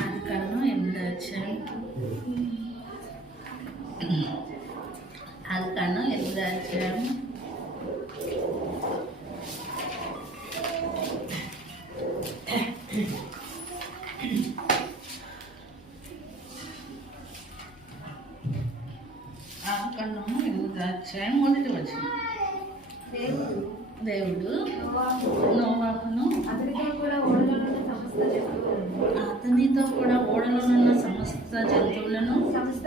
அதுக்கப்புறம் எழுதாச்சு. அதுக்கப்புறம் எழுதாச்சு. అందుకన్నా எழுதாச்சு. మొదటి వచ్చిన దేవుడు నోవాహును అతనితో కూడా ఓడలోనున్న సమస్త జంతువులను సమస్త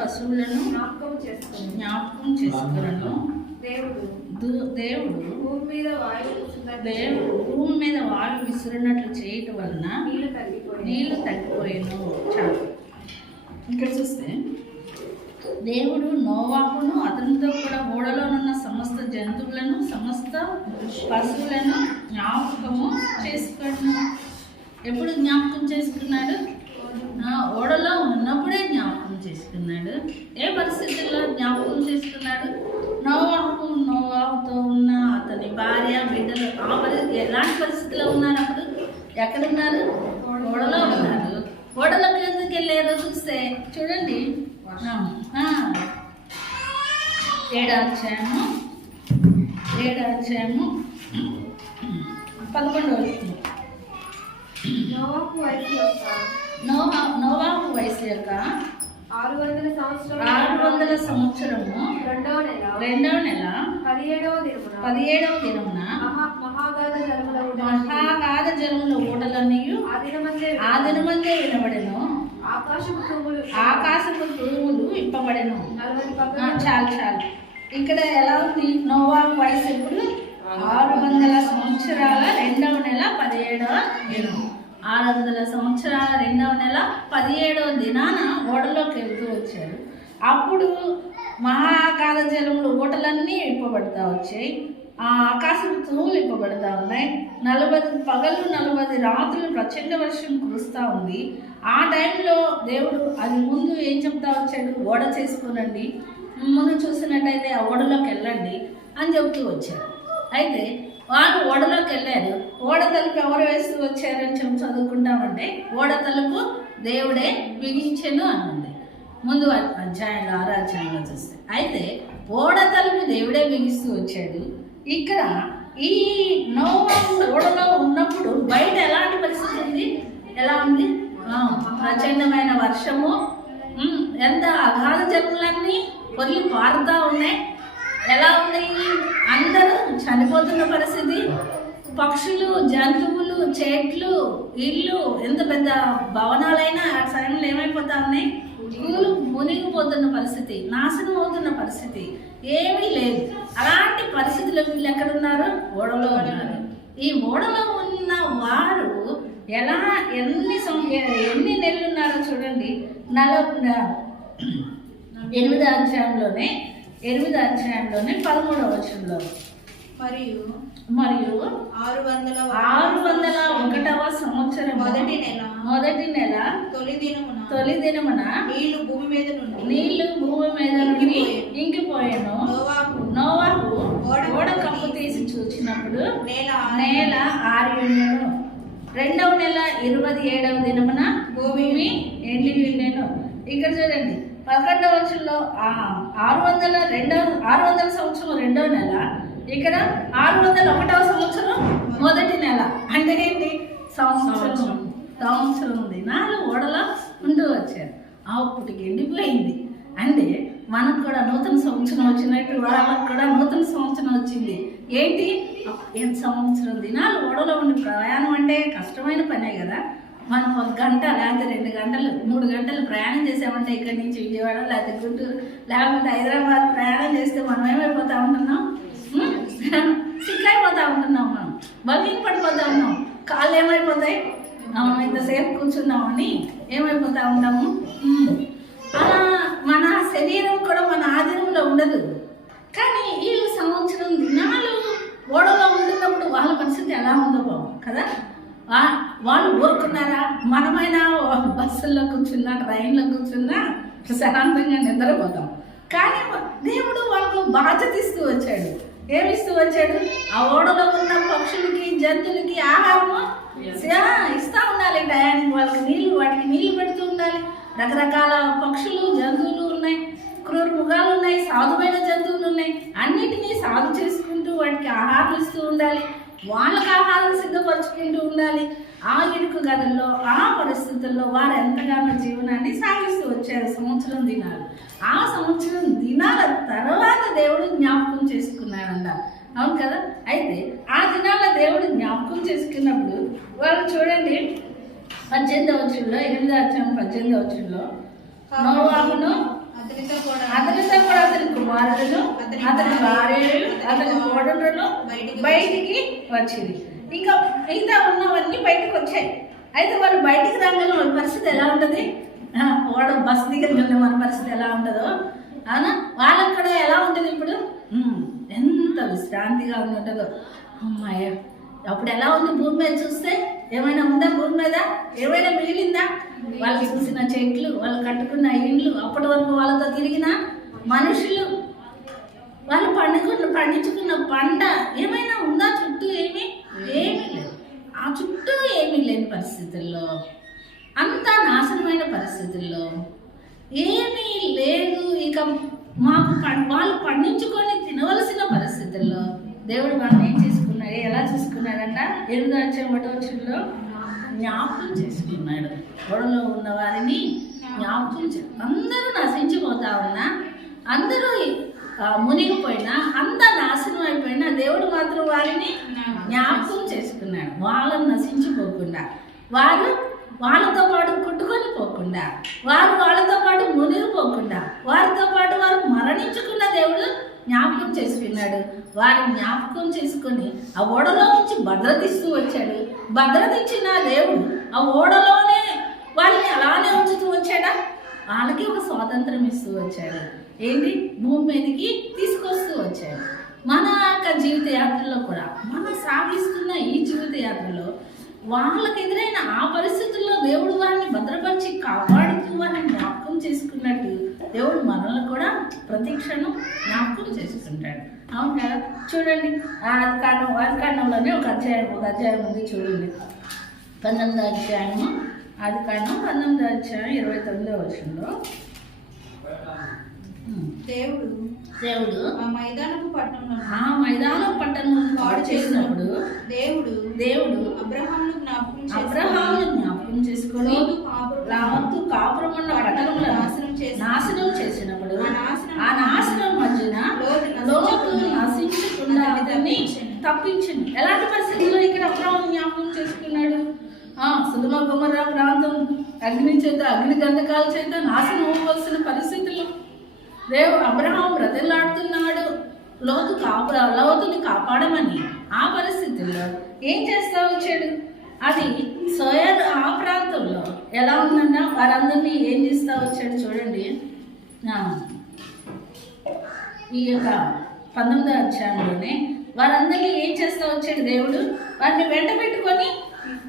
పశువులను జ్ఞాపకం చేసుకున్నాను. దేవుడు భూమి మీద వాయు విసిరినట్లు చేయటం వలన నీళ్లు తగ్గిపోయాను. చాలు. ఇక్కడ చూస్తే దేవుడు నోవాహును అతనితో కూడా ఓడలోనున్న సమస్త జంతువులను సమస్త పశువులను జ్ఞాపకము చేసుకున్నాడు. ఎప్పుడు జ్ఞాపకం చేసుకున్నాడు? ఓడలో ఉన్నప్పుడే జ్ఞాపకం చేసుకున్నాడు. ఏ పరిస్థితుల్లో జ్ఞాపకం చేసుకున్నాడు? నోవాహుతో ఉన్న అతని భార్య బిడ్డలు ఎలాంటి పరిస్థితిలో ఉన్నారు? అప్పుడు ఎక్కడున్నారు? ఓడలో ఉన్నారు. ఓడలోకి ఎందుకు వెళ్ళారో చూస్తే చూడండి, 7వ అధ్యాయము 11వ వచనం. నోవాహు వయసు యొక్క 600 సంవత్సరము 2వ నెల 17వ దినమున మహాగాధ జలముల ఊటలన్నీ ఆ దినమందే వినబడెను. ఆకాశపు తూములు ఇప్పబడెను. చాలు. ఇక్కడ ఎలా ఉంది? నోవాహు వయసు ఇప్పుడు 600 సంవత్సరాల 2వ నెల 17వ దినం. 600 సంవత్సరాల 2వ నెల 17వ దినాన ఓడలోకి వెళ్తూ వచ్చాడు. అప్పుడు మహాకాల జలములు ఓటలన్నీ ఇప్పబడతా వచ్చాయి. ఆ ఆకాశపు తూములు ఇప్పబడతా ఉన్నాయి. 40 పగలు 40 రాత్రులు ప్రచండ వర్షం కురుస్తూ ఉంది. ఆ టైంలో దేవుడు అది ముందు ఏం చెప్తా వచ్చాడు? ఓడ చేసుకునండి, ముందు చూసినట్టయితే ఆ ఓడలోకి వెళ్ళండి అని చెప్తూ వచ్చాడు. అయితే వాళ్ళు ఓడలోకి వెళ్ళారు. ఓడ తలుపు ఎవరు వేస్తూ వచ్చారని చెప్పి చదువుకుంటామంటే ఓడ తలుపు దేవుడే బిగించెను అన్నది ముందు అధ్యాయంలో 6వ అధ్యాయంలో చూస్తే. అయితే ఓడ తలుపు దేవుడే బిగిస్తూ వచ్చాడు. ఇక్కడ ఈ నోవాహు ఓడలో ఉన్నప్పుడు బయట ఎలాంటి పరిస్థితి ఉంది? ఎలా ఉంది? ప్రచండమైన వర్షము, ఎంత అగాధ జలములన్నీ పొర్లి పారుతూ ఉన్నాయి. ఎలా ఉన్నాయి? అందరూ చనిపోతున్న పరిస్థితి. పక్షులు, జంతువులు, చెట్లు, ఇల్లు, ఎంత పెద్ద భవనాలైనా ఆ సమయంలో ఏమైపోతా ఉన్నాయి? మునిగిపోతున్న పరిస్థితి, నాశనం అవుతున్న పరిస్థితి, ఏమీ లేదు. అలాంటి పరిస్థితుల్లో వీళ్ళు ఎక్కడున్నారు? ఓడలో ఉన్నారు. ఈ ఓడలో ఉన్న వారు ఎలా ఎన్ని నెలలు ఉన్నారో చూడండి. 8వ అధ్యాయంలోనే 13వ వచనంలో మరియు 601వ సంవత్సరం మొదటి నెల తొలి దినమున నీళ్లు భూమి మీద నుండి ఇంకిపోయాను. నోవాహు ఓడ కప్పు తీసి చూచినప్పుడు నేల ఆరియుండెను. 2వ నెల 27వ దినమున భూమి ఎండి వెళ్ళాను. ఇక్కడ చూడండి 11వ వచనంలో 600 సంవత్సరం 2వ నెల, ఇక్కడ 601వ సంవత్సరం మొదటి నెల. అంటే ఏంటి? సంవత్సరం దినాలు ఓడలో ఉంటూ వచ్చారు. అప్పటికి ఎండిపోయింది. అంటే మనకు కూడా నూతన సంవత్సరం వచ్చినట్టు వాళ్ళకు కూడా నూతన సంవత్సరం వచ్చింది. ఏంటి? సంవత్సరం దినాలు ఓడలో ఉండి ప్రయాణం అంటే కష్టమైన పనే కదా. మనం 1 గంట లేకపోతే 2 గంటలు 3 గంటలు ప్రయాణం చేసామంటే ఇక్కడి నుంచి విజయవాడ లేకపోతే గుంటూరు లేకపోతే హైదరాబాద్ ప్రయాణం చేస్తే మనం ఏమైపోతా ఉంటున్నాం? సిక్ అయిపోతా ఉంటున్నాం. మనం బలింగ్ పడిపోతా ఉన్నాం. కాళ్ళు ఏమైపోతాయి? మనం ఇంతసేపు కూర్చున్నామని ఏమైపోతా ఉంటాము. అలా మన శరీరం కూడా మన ఆధీనంలో ఉండదు. కానీ ఈ సంవత్సరం దినాలు ఓడలో ఉంటున్నప్పుడు వాళ్ళ పరిస్థితి ఎలా ఉందో బాబు కదా. వాళ్ళు ఊరుకున్నారా? మనమైనా బస్సుల్లో కూర్చున్నా, ట్రైన్లో కూర్చున్నా ప్రశాంతంగా నిద్రపోతాం. కానీ దేవుడు వాళ్ళకు బాధ్యత ఇస్తూ వచ్చాడు. ఏమిస్తూ వచ్చాడు? ఆ ఓడలో ఉన్న పక్షులకి జంతువులకి ఆహారము ఇస్తూ ఉండాలి. టయానికి వాటికి నీళ్లు పెడుతూ ఉండాలి. రకరకాల పక్షులు జంతువులు ఉన్నాయి, క్రూర మృగాలు ఉన్నాయి, సాధువైన జంతువులు ఉన్నాయి. అన్నిటినీ సాధు చేసుకుంటూ వాటికి ఆహారం ఇస్తూ ఉండాలి. వాళ్ళకి ఆహారం సిద్ధపరచుకుంటూ ఉండాలి. ఆ ఇరుకు గదుల్లో ఆ పరిస్థితుల్లో వారు ఎంతగానో జీవనాన్ని సాగిస్తూ వచ్చారు సంవత్సరం దినాలు. ఆ సంవత్సరం దినాల తర్వాత దేవుడు జ్ఞాపకం చేసుకున్నాడంట. అవును కదా? అయితే ఆ దినాల దేవుడు జ్ఞాపకం చేసుకున్నప్పుడు వాళ్ళు చూడండి 18వ వచనంలో 8వ అధ్యాయం 18వ వచనంలో నోవాహును అతనితో కూడా అతని కుమారులను అతని భార్యలు అతని కోడళ్ళు బయటికి వచ్చింది. ఇంకా మిగతా ఉన్నవన్నీ బయటకు వచ్చాయి. అయితే వాళ్ళు బయటికి రాగానే వాళ్ళ పరిస్థితి ఎలా ఉంటుంది? ఓడ బస్సు దగ్గర మన పరిస్థితి ఎలా ఉంటుందో అవునా? వాళ్ళకి కూడా ఎలా ఉంటుంది ఇప్పుడు? ఎంత విశ్రాంతిగా ఉంటుందో. అమ్మాయ అప్పుడు ఎలా ఉంది? భూమి మీద చూస్తే ఏమైనా ఉందా? భూమి మీద ఏమైనా మిగిలిందా? వాళ్ళు చూసిన చెట్లు, వాళ్ళు కట్టుకున్న ఇండ్లు, అప్పటి వరకు వాళ్ళతో తిరిగిన మనుషులు, వాళ్ళు పండించుకున్న పంట ఏమైనా ఉందా? చుట్టూ ఏమీ లేదు. ఆ చుట్టూ ఏమీ లేని పరిస్థితుల్లో, అంతా నాశనమైన పరిస్థితుల్లో ఏమీ లేదు. ఇక వాళ్ళు పండించుకొని తినవలసిన పరిస్థితుల్లో దేవుడు వాళ్ళని ఏం చేసుకున్నాడు? ఎలా చూసుకున్నాడంట? 8వ అధ్యాయం 1వ వచనంలో జ్ఞాపకం చేసుకున్నాడు. గొడవలో ఉన్న వారిని జ్ఞాపకం అందరూ నశించిపోతా ఉన్నా, అందరూ మునిగిపోయినా, అంతా నాశనం అయిపోయినా దేవుడు మాత్రం వారిని జ్ఞాపకం చేసుకున్నాడు. వాళ్ళని నశించిపోకుండా, వారు వాళ్ళతో పాటు కొట్టుకొని పోకుండా, వారు వాళ్ళతో పాటు మునిగిపోకుండా, వారితో పాటు వారు మరణించకుండా దేవుడు జ్ఞాపకం చేసుకున్నాడు. వారిని జ్ఞాపకం చేసుకొని ఆ ఓడలో నుంచి భద్రత ఇస్తూ వచ్చాడు. భద్రత ఇచ్చిన దేవుడు ఆ ఓడలోనే వాళ్ళని అలానే ఉంచుతూ వచ్చాడా? వాళ్ళకి ఒక స్వాతంత్రం ఇస్తూ వచ్చాడు. ఏంటి? భూమి మీదకి తీసుకొస్తూ వచ్చాడు. మన యొక్క జీవిత యాత్రలో కూడా, మనం సాగిస్తున్న ఈ జీవిత యాత్రలో వాళ్ళకి ఎదురైన ఆ పరిస్థితుల్లో దేవుడు వారిని భద్రపరిచి కాపాడుతూ వారిని జ్ఞాపకం చేసుకున్నట్టు దేవుడు మనల్ని కూడా ప్రతి క్షణం జ్ఞాపకం చేసుకుంటాడు. అవును కదా? చూడండి, ఆదికాండంలోనే ఒక అధ్యాయం ఉంది చూడండి. 19వ అధ్యాయము, ఆదికాండం 19వ అధ్యాయం 29వ వచనంలో దేవుడు ఆ మైదానపు పట్టణం పాడు చేసినప్పుడు దేవుడు అబ్రహామును జ్ఞాపకం చేసుకొని లావత్తు కాపురం ఉన్న పట్టణంలో నాశనం చేసినప్పుడు ఆ నాశనం మధ్యన లోతు నశించకుండా అతన్ని తప్పించింది. ఎలాంటి పరిస్థితుల్లో ఇక్కడ అబ్రహాము జ్ఞాపకం చేసుకున్నాడు? సొదొమ గొమొర్రా ప్రాంతం అగ్ని గంధకాల చేత నాశనం అవ్వాల్సిన పరిస్థితుల్లో అబ్రహాం బ్రతిలాడుతున్నాడు లోతుని కాపాడమని. ఆ పరిస్థితుల్లో ఏం చేస్తా వచ్చాడు? అది సోయర్ ఆ ప్రాంతంలో ఎలా ఉందన్నా వారందరినీ ఏం చేస్తా వచ్చాడు చూడండి. ఈ యొక్క 19వ అధ్యాయంలోనే వారందరినీ ఏం చేస్తా వచ్చాడు దేవుడు? వారిని వెంట పెట్టుకొని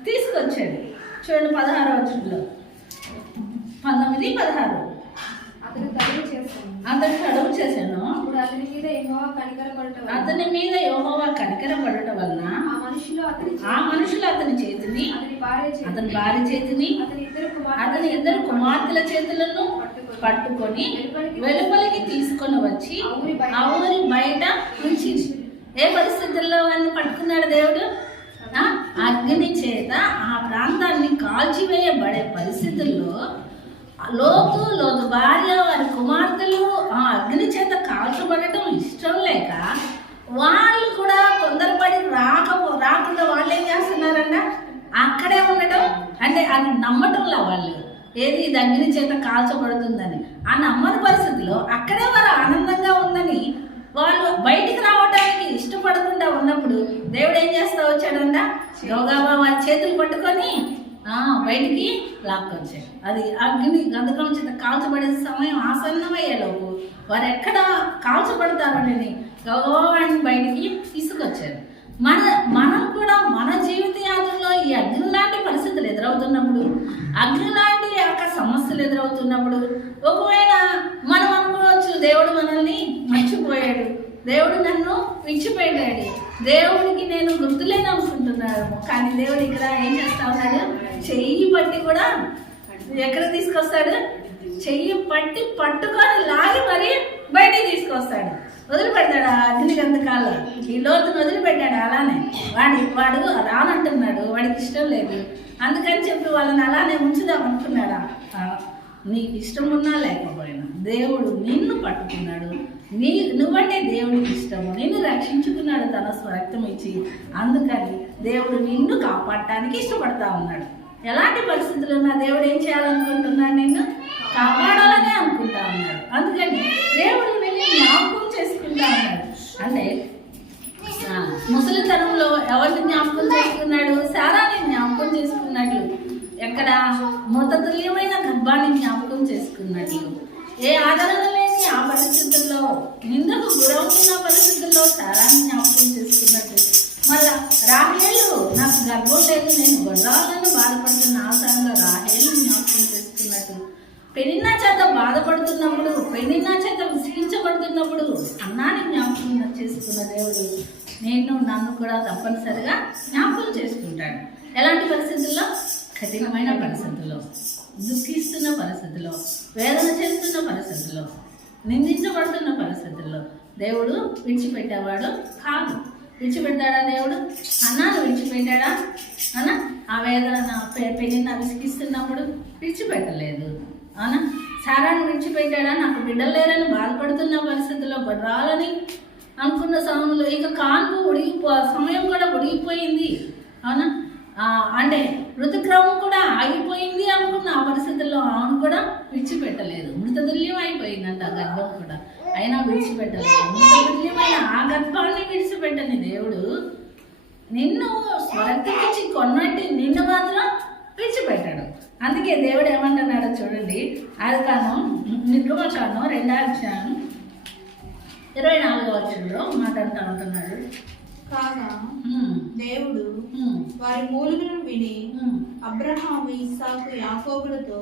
తీసుకొచ్చాడు. చూడండి 16వ వచనంలో 19:16 అతను కడుపు చేశాను. అతని మీద యెహోవా కనికరపడటం వలన ఆ మనుషులు అతని చేతిని, అతని భార్య చేతిని, అతని ఇద్దరు కుమార్తెల చేతులను పట్టుకొని వెలుపలికి తీసుకొని వచ్చి ఆ ఊరి బయట ఉంచి. ఏ పరిస్థితుల్లో వాళ్ళని పట్టుకున్నాడు దేవుడు? అగ్ని చేత ఆ ప్రాంతాన్ని కాల్చివేయబడే పరిస్థితుల్లో లోతు భార్య వారి కుమార్తెలు ఆ అగ్ని చేత కాల్చబడటం ఇష్టం లేక వాళ్ళు కూడా తొందరపడి రాకుండా వాళ్ళు ఏం చేస్తున్నారన్న అక్కడే ఉండటం. అంటే అది నమ్మటంలా వాళ్ళు ఏది ఇది అగ్ని చేత కాల్చబడుతుందని ఆ నమ్మని పరిస్థితిలో అక్కడే వారు ఆనందంగా ఉందని వాళ్ళు బయటికి రావడానికి ఇష్టపడకుండా ఉన్నప్పుడు దేవుడు ఏం చేస్తా వచ్చాడంట? యోగాబా వారి చేతులు పట్టుకొని బయటికి లాక్కొచ్చాడు. అది అగ్ని గంధకం చేత కాల్చబడే సమయం ఆసన్నమయ్యేలోపు వారు ఎక్కడ కాల్చబడతారని గౌరవాన్ని బయటికి తీసుకొచ్చారు. మనం కూడా మన జీవిత యాత్రలో ఈ అగ్ని లాంటి పరిస్థితులు ఎదురవుతున్నప్పుడు, అగ్ని లాంటి యొక్క సమస్యలు ఎదురవుతున్నప్పుడు ఒకవేళ మనం అనుకోవచ్చు దేవుడు మనల్ని మర్చిపోయాడు, దేవుడు నన్ను విడిచిపెట్టాడు. దేవుడికి నేను గుర్తులేను అనుకుంటున్నాను, కానీ దేవుడు ఇక్కడ ఏం చేస్తా ఉన్నాడు? చెయ్యి పట్టి కూడా ఎక్కడ తీసుకొస్తాడు? చెయ్యి పట్టి పట్టుకొని లాగి మరి బయటికి తీసుకొస్తాడు. వదిలిపెడతాడు ఆ అగ్ని గంధకాలు, ఈ లోతును వదిలిపెట్టాడు. అలానే వాడు రానంటున్నాడు, వాడికి ఇష్టం లేదు. అందుకని చెప్పి వాళ్ళని అలానే ఉంచుదాం అనుకున్నాడా? నీకు ఇష్టం ఉన్నా లేకపోయినా దేవుడు నిన్ను పట్టుకున్నాడు. నువ్వంటే దేవుడికి ఇష్టము, నిన్ను రక్షించుకున్నాడు తన రక్తం ఇచ్చి. అందుకని దేవుడు నిన్ను కాపాడటానికి ఇష్టపడతా ఉన్నాడు. ఎలాంటి పరిస్థితులు ఉన్నా దేవుడు ఏం చేయాలనుకుంటున్నాడు? నిన్ను కాపాడాలనే అనుకుంటా ఉన్నాడు. అందుకని దేవుడు నిన్ను జ్ఞాపకం చేసుకుంటా ఉన్నాడు. అంటే ముసలితనంలో ఎవరిని జ్ఞాపకం చేసుకున్నాడు? శారాని జ్ఞాపకం చేసుకున్నట్లు. ఎక్కడ? మృతతుల్యమైన గర్భాన్ని జ్ఞాపకం చేసుకున్నట్లు. ఏ ఆదరణ లేని ఆ పరిస్థితుల్లో, నిందకు గురవుతున్న పరిస్థితుల్లో శారాన్ని జ్ఞాపకం చేసుకున్నట్లు. మళ్ళా రాహేలు, నాకు గర్భం లేదు, నేను గొర్రెలను బాధపడుతున్న ఆ సమయంలో రాహేలు జ్ఞాపకం చేసుకున్నట్టు. పెనిన్నా చేత బాధపడుతున్నప్పుడు, పెనిన్నా చేత విసిగించబడుతున్నప్పుడు అన్నాన్ని జ్ఞాపకం చేసుకున్న దేవుడు నన్ను కూడా తప్పనిసరిగా జ్ఞాపకం చేసుకుంటాడు. ఎలాంటి పరిస్థితుల్లో? కఠినమైన పరిస్థితుల్లో, దుఃఖిస్తున్న పరిస్థితుల్లో, వేదన చేస్తున్న పరిస్థితుల్లో, నిందించబడుతున్న పరిస్థితుల్లో దేవుడు విడిచిపెట్టేవాడు కాదు. విడిచిపెట్టాడా దేవుడు? అన్నాను విడిచిపెట్టాడా? అన్న ఆ వేదన పెళ్ళిన విసిగిస్తున్నప్పుడు విడిచిపెట్టలేదు. అవునా? సారాన్ని విడిచిపెట్టాడా? నాకు బిడ్డలు లేరని బాధపడుతున్న పరిస్థితుల్లో రాలని అనుకున్న సమయంలో ఇక కాన్పు సమయం కూడా ఉడిగిపోయింది. అవునా? అంటే ఋతుక్రమం కూడా ఆగిపోయింది అనుకున్న ఆ పరిస్థితుల్లో ఆమెను కూడా విడిచిపెట్టలేదు. మృతతుల్యం అయిపోయిందంట గర్భం కూడా, అయినా విడిచిపెట్టలేదు. మృతతుల్యమైన ఆ గర్భాన్ని విడిచిపెట్టని దేవుడు నిన్ను స్వరక్తించి కొన్నట్టు నిన్ను మాత్రం విడిచిపెట్టాడు. అందుకే దేవుడు ఏమంటున్నాడో చూడండి. ఆదికాండం నిర్గమకాండం 2వ అధ్యాయం 24వ వచనంలో మాట్లాడుతూ ఉంటున్నాడు. కాగా దేవుడు వారి మూలుగులను విని అబ్రహాము, ఇస్సాకు, యాకోబులతో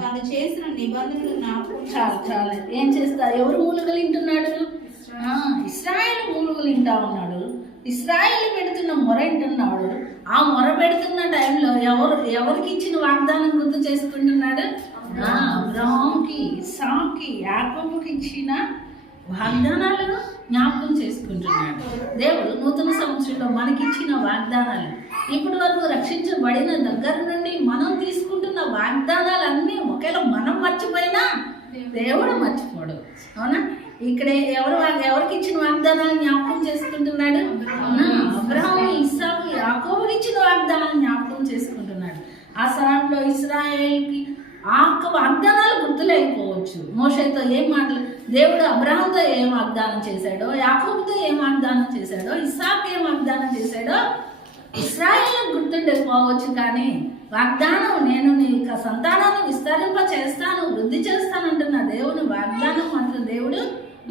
తాను చేసిన నిబంధనలు జ్ఞాపకం. చాలా ఏం చేస్తారు? ఎవరు మూలుగలు వింటున్నాడు? ఇశ్రాయేలు మూలుగలు వింటా ఉన్నాడు. ఇశ్రాయేలు పెడుతున్న మొర వింటున్నాడు. ఆ మొర పెడుతున్న టైంలో ఎవరికి ఇచ్చిన వాగ్దానం గుర్తు చేసుకుంటున్నాడు? అబ్రహాముకి, ఇస్సాకుకి, యాకోబుకి ఇచ్చిన వాగ్దానాలను జ్ఞాపకం చేసుకుంటున్నాడు. దేవుడు నూతన సంవత్సరంలో మనకిచ్చిన వాగ్దానాలు, ఇప్పటి వరకు రక్షించబడిన దగ్గర నుండి మనం తీసుకుంటున్న వాగ్దానాలన్నీ ఒకవేళ మనం మర్చిపోయినా దేవుడు మర్చిపోడు. అవునా? ఇక్కడ ఎవరికి ఇచ్చిన వాగ్దానాలు జ్ఞాపకం చేసుకుంటున్నాడు? అబ్రహాము, ఇస్సాకు, యాకోబుకి ఇచ్చిన వాగ్దానాలు జ్ఞాపకం చేసుకుంటున్నాడు. ఆ సమయంలో ఇశ్రాయేలుకి ఆ వాగ్దానాలు గుర్తులేకపోవచ్చు. మోషేతో ఏం దేవుడు అబ్రహాంతో ఏం వాగ్దానం చేశాడో, యాకోబుతో ఏం వాగ్దానం చేశాడో, ఇస్సాకు ఏం వాగ్దానం చేశాడో ఇశ్రాయేలుకు గుర్తుండకపోవచ్చు. కానీ వాగ్దానం, నేను నీ సంతానాన్ని విస్తరింప చేస్తాను, వృద్ధి చేస్తాను అంటున్న దేవుని వాగ్దానం మాత్రం దేవుడు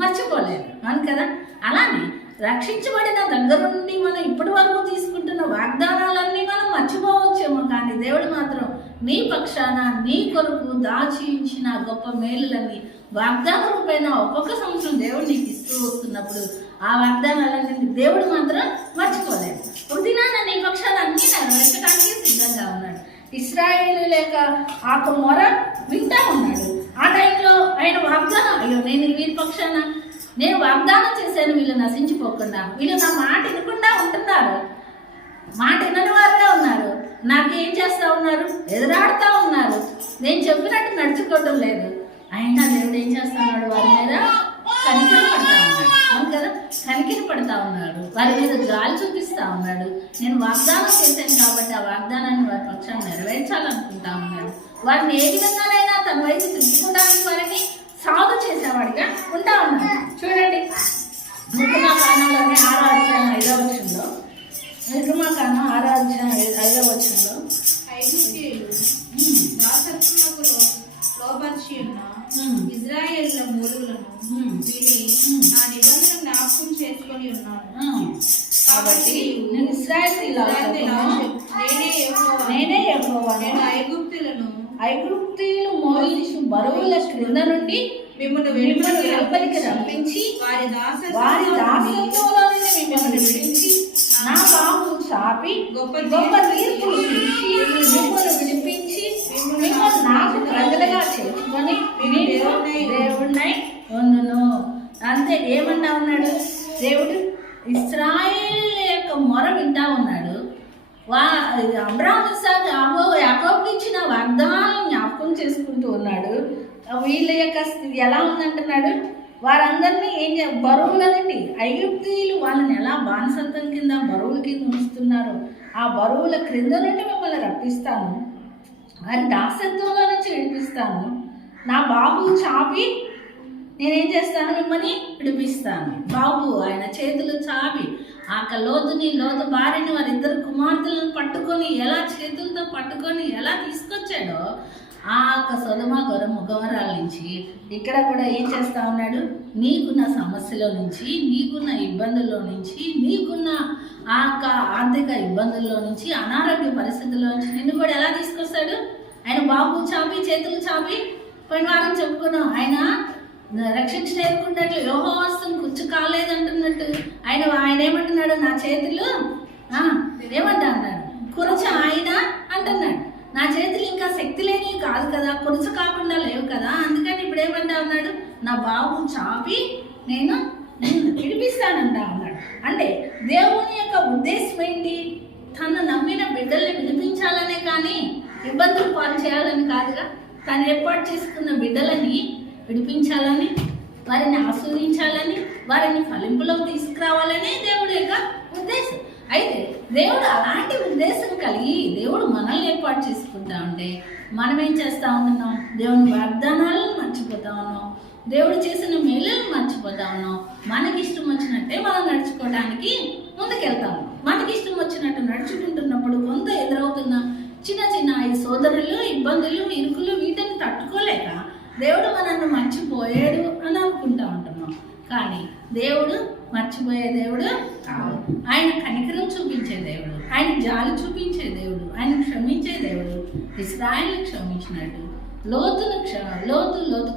మర్చిపోలేదు. అవును కదా? అలానే రక్షించబడిన దగ్గర నుండి మనం ఇప్పటి వరకు తీసుకుంటున్న వాగ్దానాలన్నీ మనం మర్చిపోవచ్చేమో, కానీ దేవుడు మాత్రం నీ పక్షాన నీ కొరకు దాచి ఉంచిన గొప్ప మేలులన్నీ వాగ్దాన రూపైన ఒక్కొక్క సంవత్సరం దేవుడు నీకు ఇస్తూ వస్తున్నప్పుడు ఆ వాగ్దానాలన్నీ దేవుడు మాత్రం మర్చిపోలేదు. ఒక దినాన నీ పక్షాన అన్నీ నెరవేర్చడానికి సిద్ధంగా ఉన్నాడు. ఇశ్రాయేలు లేక ఆ మొర వింటా ఉన్నాడు. ఆ టైంలో ఆయన వాగ్దానం, అయ్యో నేను వీరి పక్షాన నేను వాగ్దానం చేశాను, వీళ్ళు నశించిపోకుండా, వీళ్ళు నా మాట వినకుండా ఉంటున్నారు, మాట వినని వారుగా ఉన్నారు, నాకు ఏం చేస్తూ ఉన్నారు? ఎదురాడుతూ ఉన్నారు, నేను చెప్పినట్టు నడుచుకోవడం లేదు. అయినా దేవుడు ఏం చేస్తా ఉన్నాడు? వారి మీద కనికర పడతా ఉన్నాడు. అవును కదా? కనికర పడతా ఉన్నాడు, వారి మీద జాలి చూపిస్తూ ఉన్నాడు. నేను వాగ్దానం చేశాను కాబట్టి ఆ వాగ్దానాన్ని వారి పక్షాన్ని నెరవేర్చాలనుకుంటా ఉన్నాడు. వారిని ఏ విధంగానైనా తన వైపు తిప్పుకోవడానికి వారిని సాగు చేసేవాడిగా ఉంటా ఉన్నాడు. చూడండి, నిర్గమకాండంలోనే 6వ అధ్యాయం 5వ వచనంలో, నిర్గమకాండం 6వ అధ్యాయం 5వ వచనంలో, ఐగుప్తీయులు దాసత్వమునకు లోబర్చి ఉన్న ఇశ్రాయేలుల మూలుగులను విని నా నిబంధన జ్ఞాపకం చేసుకొని ఉన్నాను. కాబట్టి నేను నేనే యెహోవా, నేను ఐగుప్తీయులు మోయించు బరువుల క్రింద నుండి మిమ్మల్ని వెలుపలికి రప్పించి వారి వారి దాసత్వంలో నుండి దాసత్వంలో మిమ్మల్ని విడిపించి నా బాబు చాపి గొప్ప గొప్ప తీర్పులు తీర్చి మిమ్మల్ని విడిపించి మిమ్మల్ని నాకు ప్రజలుగా చేసుకొని మీరు దేవుడినై వందును. అంతే ఏమన్నా ఉన్నాడు దేవుడు? ఇశ్రాయేలు యొక్క మొర వింటా ఉన్నాడు. అబ్రాహాము ఇస్సాకు యాకోబుకు ఇచ్చిన వాగ్దానం జ్ఞాపకం చేసుకుంటూ ఉన్నాడు. వీళ్ళ యొక్క స్థితి ఎలా ఉందంటున్నాడు? వారందరినీ బరువులనండి, ఐగుప్తీయులు వాళ్ళని ఎలా బానిసత్వం కింద బరువుల కింద ఉంచుతున్నారు, ఆ బరువుల క్రింద నుండి మిమ్మల్ని రప్పిస్తాను, వారి దాసత్వంలో నుంచి విడిపిస్తాను, నా బాబు చాపి నేనేం చేస్తాను, మిమ్మల్ని విడిపిస్తాను. బాబు ఆయన చేతులు చాపి లోతు భార్యని వారిద్దరు కుమార్తెలను పట్టుకొని ఎలా చేతులతో పట్టుకొని ఎలా తీసుకొచ్చాడో ఆ సొదొమ గొమొర్రాల నుంచి ఇక్కడ కూడా ఏం చేస్తా ఉన్నాడు? నీకున్న సమస్యలో నుంచి, నీకున్న ఇబ్బందుల్లో నుంచి, నీకున్న ఆ ఆర్థిక ఇబ్బందుల్లో నుంచి, అనారోగ్య పరిస్థితుల్లో నుంచి నిన్ను కూడా ఎలా తీసుకొస్తాడు? ఆయన బాబు చాపి చేతులు చాపి పోయిన వారం చెప్పుకున్నాం. ఆయన రక్షించలేకుండాట్లు యోహోవాస్తుని కుచ్చు కాలేదంటున్నట్టు ఆయన ఏమంటున్నాడు? నా చేతులు ఏమంటా అన్నాడు? కురచ ఆయన అంటున్నాడు. నా చేతులు ఇంకా శక్తి లేనివి కాదు కదా, కురచ కాకుండా లేవు కదా, అందుకని ఇప్పుడు ఏమంటా ఉన్నాడు? నా బాబు చాపి నేను విడిపిస్తానంటా ఉన్నాడు. అంటే దేవుని యొక్క ఉద్దేశం ఏంటి? తను నమ్మిన బిడ్డల్ని విడిపించాలనే కానీ ఇబ్బందులు పాలు చేయాలని కాదుగా. తను ఏర్పాటు చేసుకున్న బిడ్డలని విడిపించాలని, వారిని ఆస్వాదించాలని, వారిని ఫలింపులోకి తీసుకురావాలని దేవుడి యొక్క ఉద్దేశం. అయితే దేవుడు అలాంటి ఉద్దేశం కలిగి దేవుడు మనల్ని ఏర్పాటు చేసుకుంటా ఉంటే మనం ఏం చేస్తూ ఉంటున్నాం? దేవుని వాగ్దానాలను మర్చిపోతా ఉన్నాం, దేవుడు చేసిన మేలులను మర్చిపోతా ఉన్నాం. మనకి ఇష్టం వచ్చినట్టే మనం నడుచుకోవడానికి ముందుకెళ్తాము. మనకి ఇష్టం వచ్చినట్టు నడుచుకుంటున్నప్పుడు కొంత ఎదురవుతున్న చిన్న చిన్న ఈ సోదరులు, ఇబ్బందులు, ఇరుకులు వీటిని తట్టుకోలేక దేవుడు మనల్ని మర్చిపోయాడు అని అనుకుంటా ఉంటున్నాం. కానీ దేవుడు మర్చిపోయే దేవుడు కాదు. ఆయన కనికరం చూపించే దేవుడు, ఆయన జాలి చూపించే దేవుడు, ఆయన క్షమించే దేవుడు. ఇశ్రాయేలుని క్షమించినట్టు లోతు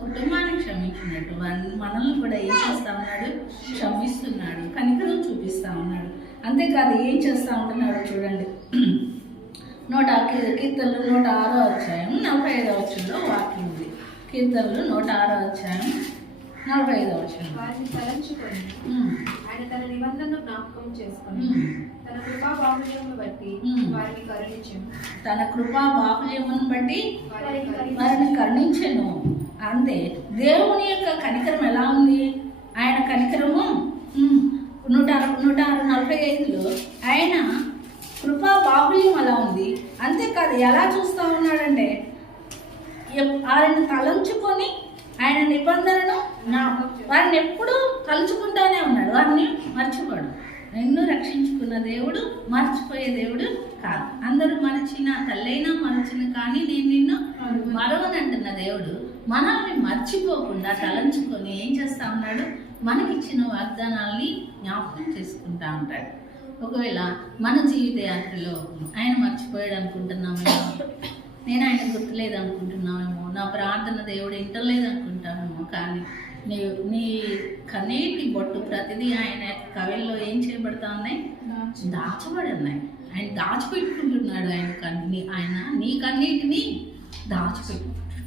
కుటుంబాన్ని క్షమించినట్టు మనల్ని కూడా ఏం చేస్తా ఉన్నాడు? క్షమిస్తున్నాడు, కనికరం చూపిస్తా ఉన్నాడు. అంతేకాదు ఏం చేస్తా ఉంటున్నాడు చూడండి. కీర్తనలు 106వ అధ్యాయం 45వ వచనంలో వాక్యం ఉంది. కీర్తనలు 106వ అధ్యాయం 45వ వచనం. వారిని తలంచుకొని ఆయన తన నిబంధనను జ్ఞాపకం చేసుకొని తన కృపా బాహుళ్యమును బట్టి వారిని కరుణించెను. తన కృపా బాహుళ్యమును బట్టి వారిని కరుణించెను. అంతే దేవుని యొక్క కనికరం ఎలా ఉంది? ఆయన కనికరము 145లో ఆయన కృపా బాహుళ్యం అలా ఉంది. అంతేకాదు ఎలా చూస్తూ ఉన్నాడంటే వారిని తలంచుకొని ఆయన నిబంధనను వారిని ఎప్పుడూ తలుచుకుంటానే ఉన్నాడు, వారిని మర్చిపోడు. నిన్ను రక్షించుకున్న దేవుడు మర్చిపోయే దేవుడు కాదు. అందరూ మరచిన, తల్లైనా మరచిన కానీ నేను నిన్ను మరవనంటున్న దేవుడు మనల్ని మర్చిపోకుండా తలంచుకొని ఏం చేస్తా ఉన్నాడు? మనకిచ్చిన వాగ్దానాల్ని జ్ఞాపకం చేసుకుంటా ఉంటాడు. ఒకవేళ మన జీవిత యాత్రలో ఆయన మర్చిపోయాడు అనుకుంటున్నామేమో, నేను ఆయన గుర్తులేదు అనుకుంటున్నామేమో, నా ప్రార్థన దేవుడు వింటలేదు అనుకుంటామేమో, కానీ నీ కన్నీటి బొట్టు ప్రతిదీ ఆయన కవిల్లో ఏం చేయబడతా ఉన్నాయి? దాచబడి ఉన్నాయి. ఆయన దాచిపెట్టుకుంటున్నాడు. ఆయన నీ కన్నీటిని దాచిపెట్టుకుంటున్నాడు.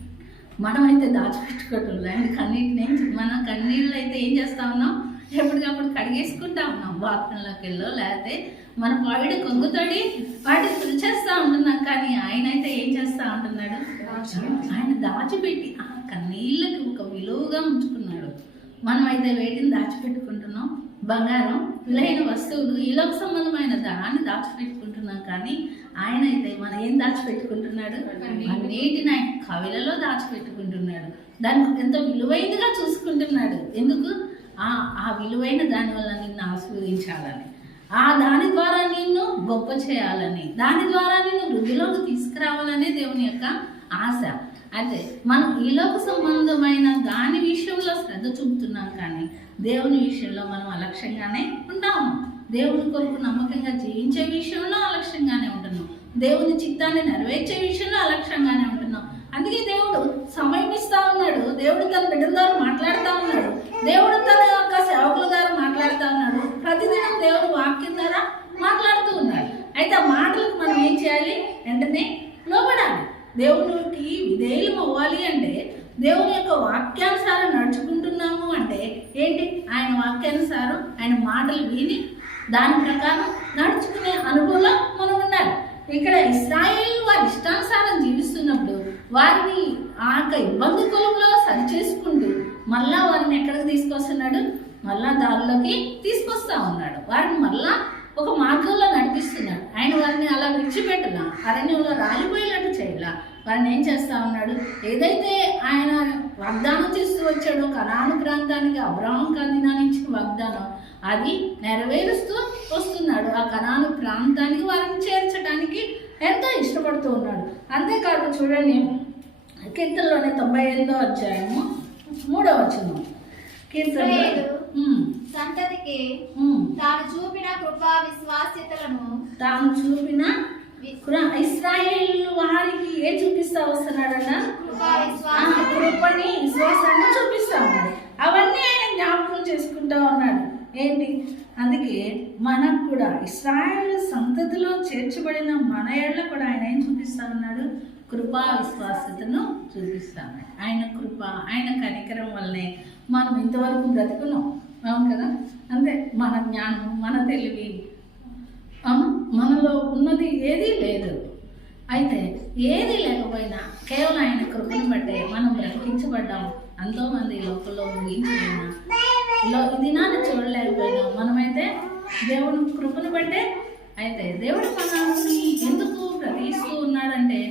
మనమైతే దాచిపెట్టుకోవటం ఆయన కన్నీటిని. మన కన్నీళ్ళు అయితే ఏం చేస్తా ఉన్నాం? ఎప్పటికప్పుడు కడిగేసుకుంటా ఉన్నాం బాత్రూంలోకి వెళ్ళో, లేకపోతే మన పావిడ కొంగుతోడి వాటిని తుడిచేస్తూ ఉంటున్నాం. కానీ ఆయన అయితే ఏం చేస్తూ ఉంటున్నాడు? ఆయన దాచిపెట్టి ఆ కన్నీళ్ళకి ఒక విలువగా ఉంచుకున్నాడు. మనం అయితే వేటిని దాచిపెట్టుకుంటున్నాం? బంగారం, విలువైన వస్తువులు, ఈలోక సంబంధమైన దాన్ని దాచిపెట్టుకుంటున్నాం. కానీ ఆయన అయితే మనం ఏం దాచిపెట్టుకుంటున్నాడు? అన్నిటిని ఆయన కవిలలో దాచిపెట్టుకుంటున్నాడు. దానికి ఎంతో విలువైనదిగా చూసుకుంటున్నాడు. ఎందుకు? ఆ విలువైన దాని వల్ల నిన్ను ఆశీర్వదించాలని, దాని ద్వారా నిన్ను గొప్ప చేయాలని, దాని ద్వారా నిన్ను వృద్ధిలోకి తీసుకురావాలనే దేవుని యొక్క ఆశ. అయితే మనం ఈలోక సంబంధమైన దాని విషయంలో శ్రద్ధ చూపుతున్నాం, కానీ దేవుని విషయంలో మనం అలక్ష్యంగానే ఉంటాము. దేవుని కొరకు నమ్మకంగా జీవించే విషయంలో అలక్ష్యంగానే ఉంటున్నాం. దేవుని చిత్తాన్ని నెరవేర్చే విషయంలో అలక్ష్యంగానే ఉంటున్నాం. అందుకే దేవుడు సమయం ఇస్తా ఉన్నాడు. దేవుడు తన బిడ్డల ద్వారా మాట్లాడుతూ ఉన్నాడు. దేవుడు తన యొక్క సేవకుల ద్వారా మాట్లాడుతూ ఉన్నాడు. ప్రతిదినం దేవుడు వాక్యం ద్వారా మాట్లాడుతూ ఉన్నాడు. అయితే ఆ మాటలకు మనం ఏం చేయాలి? వెంటనే లోబడాలి. దేవునికి విధేయులం అవ్వాలి అంటే, దేవుని యొక్క వాక్యానుసారం నడుచుకుంటున్నాము అంటే ఏంటి? ఆయన వాక్యానుసారం ఆయన మాటలు విని దాని ప్రకారం నడుచుకునే అనుభవం మనం ఉండాలి. ఇక్కడ ఇశ్రాయేలు వారి ఇష్టానుసారం జీవిస్తున్నప్పుడు వారిని ఆ యొక్క ఇబ్బంది కులంలో సరిచేసుకుంటూ మళ్ళా వారిని ఎక్కడికి తీసుకొస్తున్నాడు? మళ్ళా దారిలోకి తీసుకొస్తా ఉన్నాడు. వారిని మళ్ళా ఒక మార్గంలో నడిపిస్తున్నాడు. ఆయన వారిని అలా విడిచిపెట్టలా, అరణ్యంలో రాలిపోయేలాంటి చేయలా. వారిని ఏం చేస్తా ఉన్నాడు? ఏదైతే ఆయన వాగ్దానం చేస్తూ వచ్చాడో కనాను ప్రాంతానికి అబ్రాహాం కందినాన్ని ఇచ్చిన వాగ్దానం, అది నెరవేరుస్తూ వస్తున్నాడు. ఆ కనాను ప్రాంతానికి వారిని చేర్చడానికి ఎంతో ఇష్టపడుతూ ఉన్నాడు. అంతేకాదు చూడండి, కీర్తనలోనే 98వ అధ్యాయము 3వ వచనం. కీర్తనలు సంతతికి తాను చూపిన కృపా విశ్వాస్యతలను ఇశ్రాయేలు వారికి ఏం చూపిస్తా వస్తున్నాడట? కృపని విశ్వాసాన్ని చూపిస్తా ఉన్నాడు. అవన్నీ ఆయన జ్ఞాపకం చేసుకుంటా ఉన్నాడు. ఏంటి? అందుకే మనకు కూడా ఇశ్రాయేలు సంతతిలో చేర్చబడిన మన ఏళ్ళ కూడా ఆయన ఏం చూపిస్తా ఉన్నాడు? కృపా విశ్వాసతను చూపిస్తా ఉన్నాడు. ఆయన కృప, ఆయన కనికరం వల్లనే మనం ఇంతవరకు బ్రతుకున్నాం. అవును కదా? అంతే. మన జ్ఞానం, మన తెలివి, మనలో ఉన్నది ఏదీ లేదు. అయితే ఏది లేకపోయినా కేవలం ఆయన కృపను బట్టే మనం బ్రతికించబడ్డాం. ఎంతోమంది లోకంలో ముగించలేనా, ఈ దినాన్ని చూడలేకపోయినాం. మనమైతే దేవుని కృపను బట్టే. అయితే దేవుడు మనల్ని ఎందుకు ప్రతిస్తూ ఉన్నాడంటే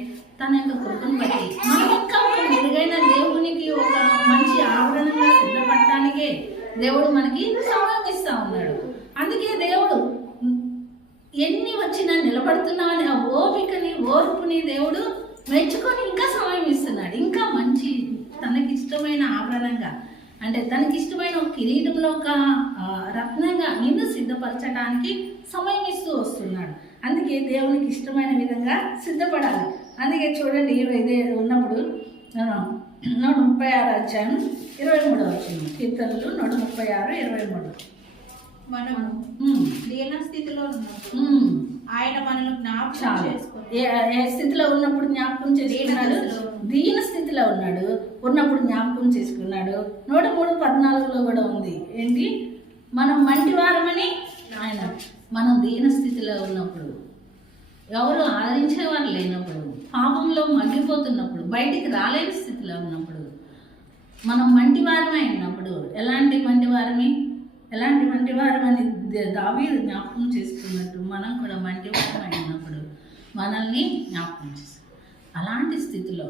తన యొక్క కృపను బట్టి మనం ఇంకా ఒక మెరుగైన దేవునికి ఒక మంచి ఆవరణంగా సిద్ధపడటానికే దేవుడు మనకి సమయం ఇస్తా ఉన్నాడు. అందుకే దేవుడు ఎన్ని వచ్చినా నిలబడుతున్నామని ఆ ఓపికని, ఓర్పుని దేవుడు మెచ్చుకొని ఇంకా సమయం ఇస్తున్నాడు. ఇంకా మంచి తనకిష్టమైన ఆభరణంగా, అంటే తనకిష్టమైన ఒక కిరీటంలో ఒక రత్నంగా నిన్ను సిద్ధపరచడానికి సమయం ఇస్తూ వస్తున్నాడు. అందుకే దేవునికి ఇష్టమైన విధంగా సిద్ధపడాలి. అందుకే చూడండి, ఇదే ఉన్నప్పుడు 136 అధ్యాయం 23 వచనం. కీర్తనలు 136, 23. మనము దీన స్థితిలో ఉన్నప్పుడు ఆయన మనల్ని జ్ఞాపకం చేసుకున్నాడు. ఏ స్థితిలో ఉన్నప్పుడు జ్ఞాపకం చేసుకున్నాడు? దీన స్థితిలో ఉన్నప్పుడు జ్ఞాపకం చేసుకున్నాడు. 103:14 కూడా ఉంది. ఏంటి? మనం మంటివారమని ఆయన, మనం దీన స్థితిలో ఉన్నప్పుడు, ఎవరు ఆదరించేవారు లేనప్పుడు, పాపంలో మగ్గిపోతున్నప్పుడు, బయటికి రాలేని స్థితిలో ఉన్నప్పుడు, మనం మంటివారమై ఉన్నప్పుడు, ఎలాంటి మంటివారమే అని దావీదు జ్ఞాపకం చేసుకున్నట్టు మనం కూడా మంటివారం అయినప్పుడు మనల్ని జ్ఞాపకం చేస్తాం. అలాంటి స్థితిలో,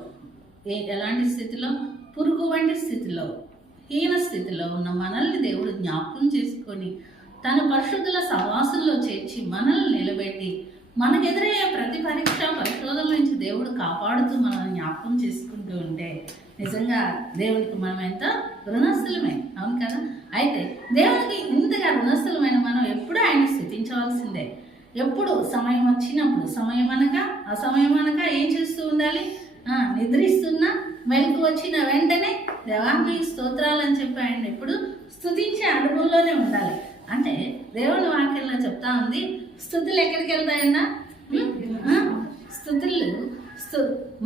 ఎలాంటి స్థితిలో? పురుగు వంటి స్థితిలో, హీన స్థితిలో ఉన్న మనల్ని దేవుడు జ్ఞాపకం చేసుకొని తన పరిశుద్ధుల సహవాసంలో చేర్చి మనల్ని నిలబెట్టి మనకెదురయ్యే ప్రతి పరీక్ష, పరిశోధన నుంచి దేవుడు కాపాడుతూ మనల్ని జ్ఞాపకం చేసుకుంటూ ఉంటే నిజంగా దేవునికి మనం ఎంత రుణస్థులమే. అవును కదా? అయితే దేవునికి ఇంతగా రుణస్థులమైన మనం ఎప్పుడూ ఆయన స్థుతించవలసిందే. ఎప్పుడు సమయం వచ్చినప్పుడు, సమయం అనగా అసమయం అనగా ఏం చేస్తూ ఉండాలి? నిద్రిస్తున్నా, మెలకు వచ్చిన వెంటనే దేవాన్ని స్తోత్రాలు అని చెప్పి ఆయన ఎప్పుడు స్తుతించే అనుభవంలోనే ఉండాలి. అంటే దేవుని వాక్యంలో చెప్తా ఉంది, స్తుతులు ఎక్కడికి వెళ్తాయన్నా? స్తుతులు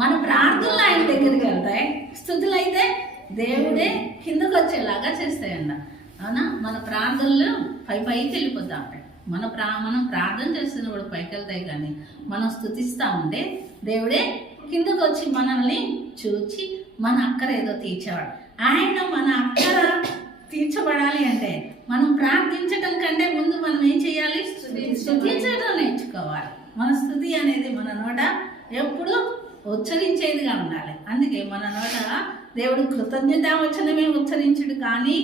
మన ప్రార్థనలు ఆయన దగ్గరికి వెళ్తాయి. స్తుతులు అయితే దేవుడే కిందకు వచ్చేలాగా చేస్తాయన్న. అవునా? మన ప్రార్థనలు పైకి వెళ్ళిపోతా ఉంటాయి. మనం ప్రార్థన చేస్తున్నప్పుడు పైకి వెళ్తాయి, కానీ మనం స్తుతిస్తూ ఉంటే దేవుడే కిందకు వచ్చి మనల్ని చూచి మన అక్కర ఏదో తీర్చేవాడు. ఆయన మన అక్కర తీర్చబడాలి అంటే మనం ప్రార్థించటం కంటే ముందు మనం ఏం చేయాలి? స్తుతించడం నేర్చుకోవాలి. మన స్తుతి అనేది మన నోట ఎప్పుడు ఉచ్చరించేదిగా ఉండాలి. అందుకే మన నోట దేవుడు కృతజ్ఞత వచనమే ఉచ్చరించుడు, కానీ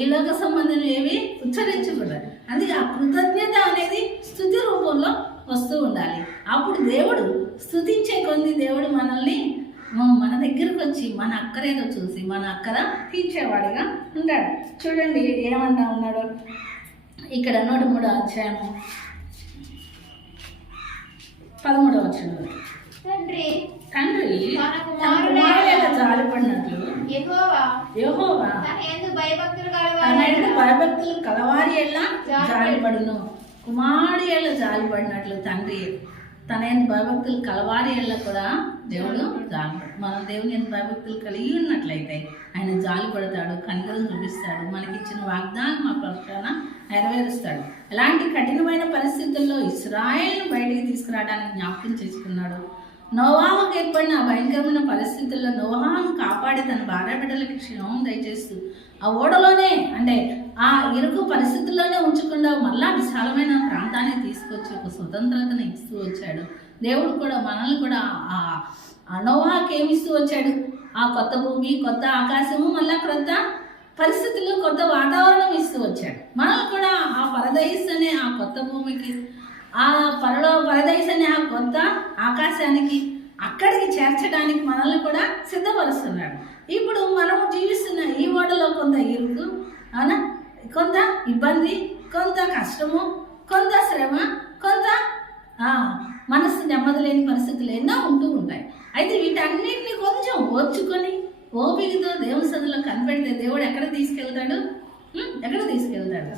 ఈ లోక సంబంధం ఏవి ఉచ్చరించకూడదు. అందుకే ఆ కృతజ్ఞత అనేది స్తుతి రూపంలో వస్తూ ఉండాలి. అప్పుడు దేవుడు స్తుతించే కొద్ది దేవుడు మనల్ని మన దగ్గరకు వచ్చి మన అక్కరేదో చూసి మన అక్కర తీర్చేవాడిగా ఉంటాడు. చూడండి ఏమంటా ఉన్నాడు ఇక్కడ 103వ అధ్యాయము 13వ వచనం. తండ్రి తండ్రి తన తన కుమారుడైన కుమారుడైన జాలిపడినట్లు యెహోవా యెహోవా తన యందు భయభక్తులు తన కలవారైన యందు భయభక్తులు కలవారి ఎల్లా జాలిపడును. కుమారుడి ఎల్ల జాలిపడినట్లు తండ్రి తన యందు భయభక్తులు కలవారి ఎల్ల కూడా దేవుడు జాలిపడు. మనం దేవుని యందు భయభక్తులు కలిగి ఉన్నట్లయితే ఆయన జాలిపడతాడు, కనికరం చూపిస్తాడు, మనకిచ్చిన వాగ్దానం మా పక్షాన నెరవేరుస్తాడు. ఎలాంటి కఠినమైన పరిస్థితుల్లో ఇశ్రాయేలును బయటికి తీసుకురావడానికి జ్ఞాపకం చేసుకున్నాడు. నోవాహుకు ఏర్పడిన ఆ భయంకరమైన పరిస్థితుల్లో నోవాహును కాపాడి తన భార్య బిడ్డలకి క్షేమం దయచేస్తూ ఆ ఓడలోనే అంటే ఆ ఇరుకు పరిస్థితుల్లోనే ఉంచకుండా మళ్ళా విశాలమైన ప్రాంతాన్ని తీసుకొచ్చి ఒక స్వతంత్రతను ఇస్తూ వచ్చాడు. దేవుడు కూడా మనల్ని కూడా ఆ నోవాహుకి ఏమి ఇస్తూ వచ్చాడు? ఆ కొత్త భూమి, కొత్త ఆకాశము, మళ్ళా కొత్త పరిస్థితులు, కొత్త వాతావరణం ఇస్తూ వచ్చాడు. మనల్ని కూడా ఆ పరదైస్ అనే ఆ కొత్త భూమికి, ఆ పరదైస్ అనే ఆ కొత్త ఆకాశానికి అక్కడికి చేర్చడానికి మనల్ని కూడా సిద్ధపరుస్తున్నాడు. ఇప్పుడు మనము జీవిస్తున్న ఈ ఓడలో కొంత ఇరుకు, అవునా, కొంత ఇబ్బంది, కొంత కష్టము, కొంత శ్రమ, కొంత మనసు నెమ్మది లేని పరిస్థితులు ఎన్నో ఉంటూ ఉంటాయి. అయితే వీటన్నిటిని కొంచెం ఓర్చుకొని ఓపికతో దేవుని సన్నిధిలో కనిపెడితే దేవుడు ఎక్కడ తీసుకెళ్తాడు? ఎక్కడ తీసుకెళ్తాడు?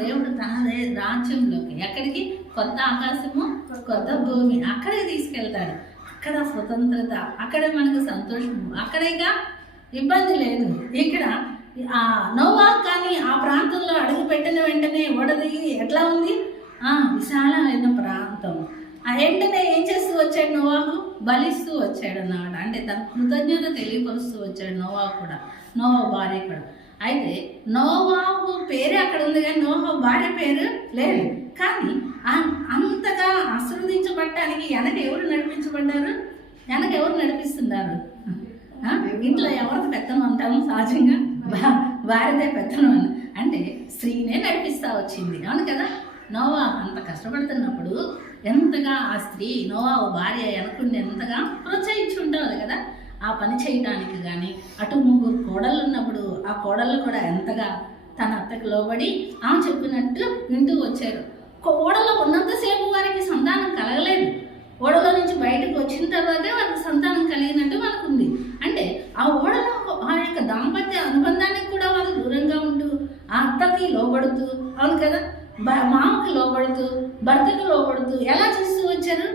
దేవుడు తన రాజ్యంలోకి, ఎక్కడికి? కొత్త ఆకాశము, కొత్త భూమి, అక్కడే తీసుకెళ్తాడు. అక్కడ స్వతంత్రత, అక్కడే మనకు సంతోషము, అక్కడేగా ఇబ్బంది లేదు. ఇక్కడ నోవాహు కానీ ఆ ప్రాంతంలో అడుగు పెట్టిన వెంటనే ఓడదిగి ఎట్లా ఉంది? విశాలమైన ప్రాంతం. ఆ వెంటనే ఏం చేస్తూ వచ్చాడు నోవాహు? బలిస్తూ వచ్చాడు అన్నమాట. అంటే తన కృతజ్ఞత తెలియపరుస్తూ వచ్చాడు నోవాహు కూడా, నోవాహు భార్య కూడా. అయితే నోవాహు పేరు అక్కడ ఉంది కానీ నోవాహు భార్య పేరు లేదు. కానీ అంతగా ఆశీర్వదించబడటానికి వెనక ఎవరు నడిపించబడ్డారు? వెనక ఎవరు నడిపిస్తున్నారు? ఇంట్లో ఎవరిది పెత్తనం అంటాము సహజంగా? భార్యదే పెత్తనం అని. అంటే స్త్రీనే నడిపిస్తా వచ్చింది, అవును కదా? నోవాహు అంత కష్టపడుతున్నప్పుడు ఎంతగా ఆ స్త్రీ నోవాహు భార్య వెనకుండి ఎంతగా ప్రోత్సహించి ఉంటారు కదా ఆ పని చేయటానికి. కానీ అటు ముగ్గురు కోడళ్ళు ఉన్నప్పుడు ఆ కోడళ్ళు కూడా ఎంతగా తన అత్తకు లోబడి ఆమె చెప్పినట్టు వింటూ వచ్చారు. ఓడలో ఉన్నంతసేపు వారికి సంతానం కలగలేదు. ఓడలో నుంచి బయటకు వచ్చిన తర్వాతే వారికి సంతానం కలిగినట్టు మనకుంది. అంటే ఆ ఓడలో ఆ యొక్క దాంపత్య అనుబంధానికి కూడా వారు దూరంగా ఉంటూ ఆ అత్తకి లోబడుతూ, అవును కదా, మామకి లోబడుతూ, భర్తకు లోబడుతూ ఎలా చేస్తూ వచ్చారు?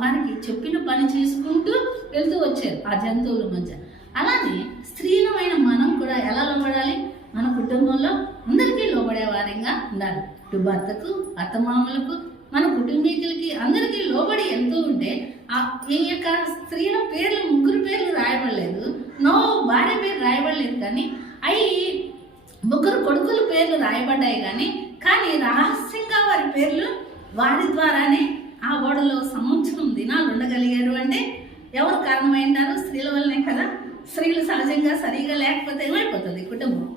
వారికి చెప్పిన పని చేసుకుంటూ వెళ్తూ వచ్చారు ఆ జంతువుల మధ్య. అలానే స్త్రీలమైన మనం కూడా ఎలా లోబడాలి? మన కుటుంబంలో అందరికీ లోబడే వారిగా ఉండాలి. ఇటు భర్తకు, అత్తమామలకు, మన కుటుంబీకులకి అందరికీ లోబడి వెళ్తూ ఉంటే ఈ యొక్క స్త్రీల పేర్లు, ముగ్గురు పేర్లు రాయబడలేదు, భార్య పేరు రాయబడలేదు, కానీ అవి ముగ్గురు కొడుకుల పేర్లు రాయబడ్డాయి. కానీ రహస్యంగా వారి పేర్లు వారి ద్వారానే ఆ ఓడలో సంవత్సరం దినాలు ఉండగలిగారు. అంటే ఎవరు కారణమైంటారు? స్త్రీల వల్లనే కదా. స్త్రీలు సహజంగా సరిగా లేకపోతే ఏమైపోతుంది? కుటుంబం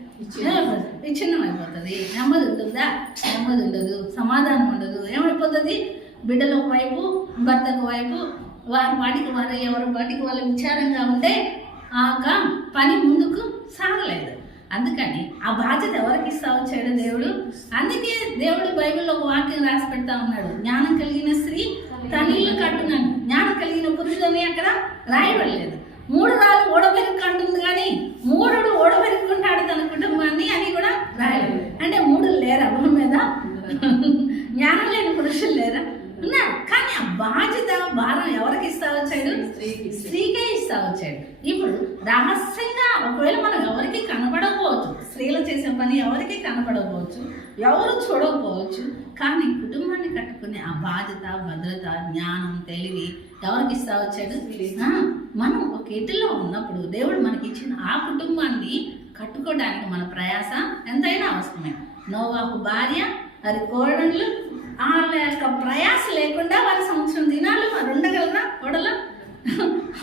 విచ్ఛిన్నం అయిపోతుంది. నెమ్మది ఉంటుందా? నెమ్మది ఉండదు, సమాధానం ఉండదు. ఏమైపోతుంది? బిడ్డలు ఒకవైపు, భర్తకు వైపు, వారి పాటికి వారు, ఎవరి పాటికి వాళ్ళు విచారంగా ఉంటే పని ముందుకు సాగలేదు. అందుకని ఆ బాధ్యత ఎవరికి ఇస్తా వచ్చాడు దేవుడు? అందుకే దేవుడు బైబిల్లో ఒక వాక్యం రాసి పెడతా ఉన్నాడు, జ్ఞానం కలిగిన స్త్రీ తన ఇల్లు కట్టున్నాను, జ్ఞానం కలిగిన పురుషులని అక్కడ రాయబడలేదు. 3 రాళ్ళు ఓడబెరుక్కు అంటుంది, కానీ 3 ఓడబెరుక్కుంటాడు తన కుటుంబాన్ని అని కూడా రాయలేదు. అంటే 3 లేరా భూమి మీద? జ్ఞానం లేని పురుషులు లేరా? ఉన్నారు. కానీ ఆ బాధ్యత, భారం ఎవరికి ఇస్తా వచ్చాడు? స్త్రీకే ఇస్తా వచ్చాడు. ఇప్పుడు రహస్యంగా ఒకవేళ మనం ఎవరికి కనపడకపోవచ్చు, స్త్రీలు చేసే పని ఎవరికి కనపడకపోవచ్చు, ఎవరు చూడకపోవచ్చు, కానీ కుటుంబాన్ని కట్టుకునే ఆ బాధ్యత, భద్రత, జ్ఞానం, తెలివి ఎవరికి ఇస్తా వచ్చాడు? మనం ఒక ఇంటిలో ఉన్నప్పుడు దేవుడు మనకి ఇచ్చిన ఆ కుటుంబాన్ని కట్టుకోవడానికి మన ప్రయాస ఎంతైనా అవసరమే. నోవాహు భార్య, వారి కోడళ్ళు, వాళ్ళ యొక్క ప్రయాస లేకుండా వారి సంవత్సరం దినాలు వారు ఉండగలరా ఓడలో?